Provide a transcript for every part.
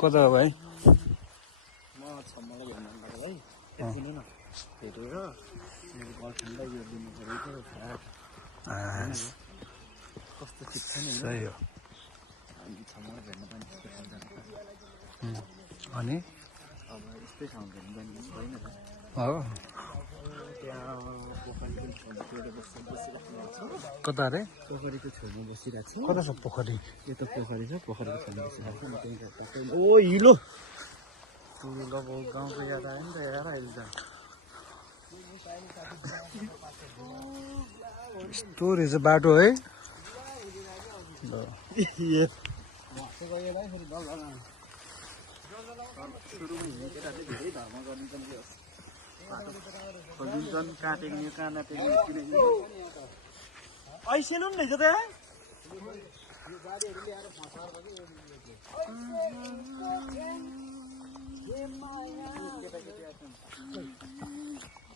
कता हो भाइ? म छम्मलाई हेर्न लाग्यो भाइ एकछिन न हेरेर मेरो गर्लफ्रेन्डलाई यो दिनु पऱ्यो कस्तो ठिक छ नि सही हो अनि छम्मलाई भेट्न पनि त्यस्तो ठाउँ जानु अनि अब यस्तै ठाउँ भेट्नु पनि होइन त हो त्यहाँ पोखरीको छेउमा बसिरहेको छ कता रे? पोखरीको छेउमा बसिरहेको छ कता छ पोखरी? यो त पोखरी छ पोखरीको छेउमा बसिरहेको छ म त्यहीँ ओ हिलो अब गाउँको याद आयो नि त यार अहिले त यस्तो रहेछ बाटो है ल सुरुमा हिँड्ने केटाले धेरै धर्म गरिन्छन् के खोलिन्छन् काटेक्ने काना टेक्ने किनकि ऐसेन नि रहेछ त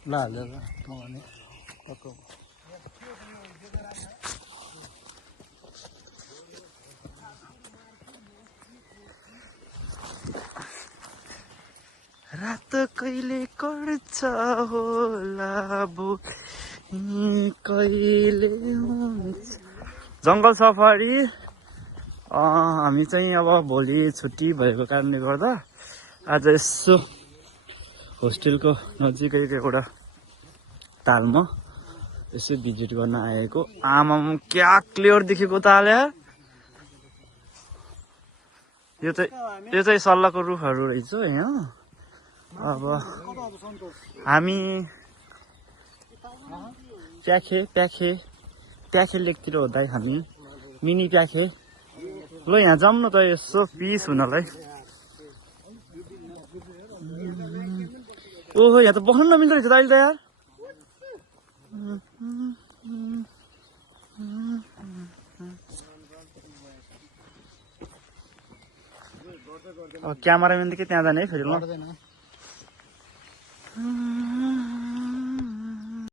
ल हालेर भने रात कहिले कट्छ होला कहिले हुन्छ जङ्गल सफारी हामी चाहिँ अब भोलि छुट्टी भएको कारणले गर्दा आज यसो होस्टेलको नजिकैको एउटा तालमा यसो भिजिट गर्न आएको आमाम क्या क्लियर देखेको ताल यार यो चाहिँ सल्लाहको रुखहरू रहेछ यहाँ अब हामी प्याखे लेकतिर हुँदा हामी मिनी प्याखे ल यहाँ जाऊँ न त यसो पिस हुनलाई ओहो यहाँ त बस्नु नमिल्दो रहेछ त अहिले त यार अब क्यामेराम्यान त के त्यहाँ जाने है फेरि ल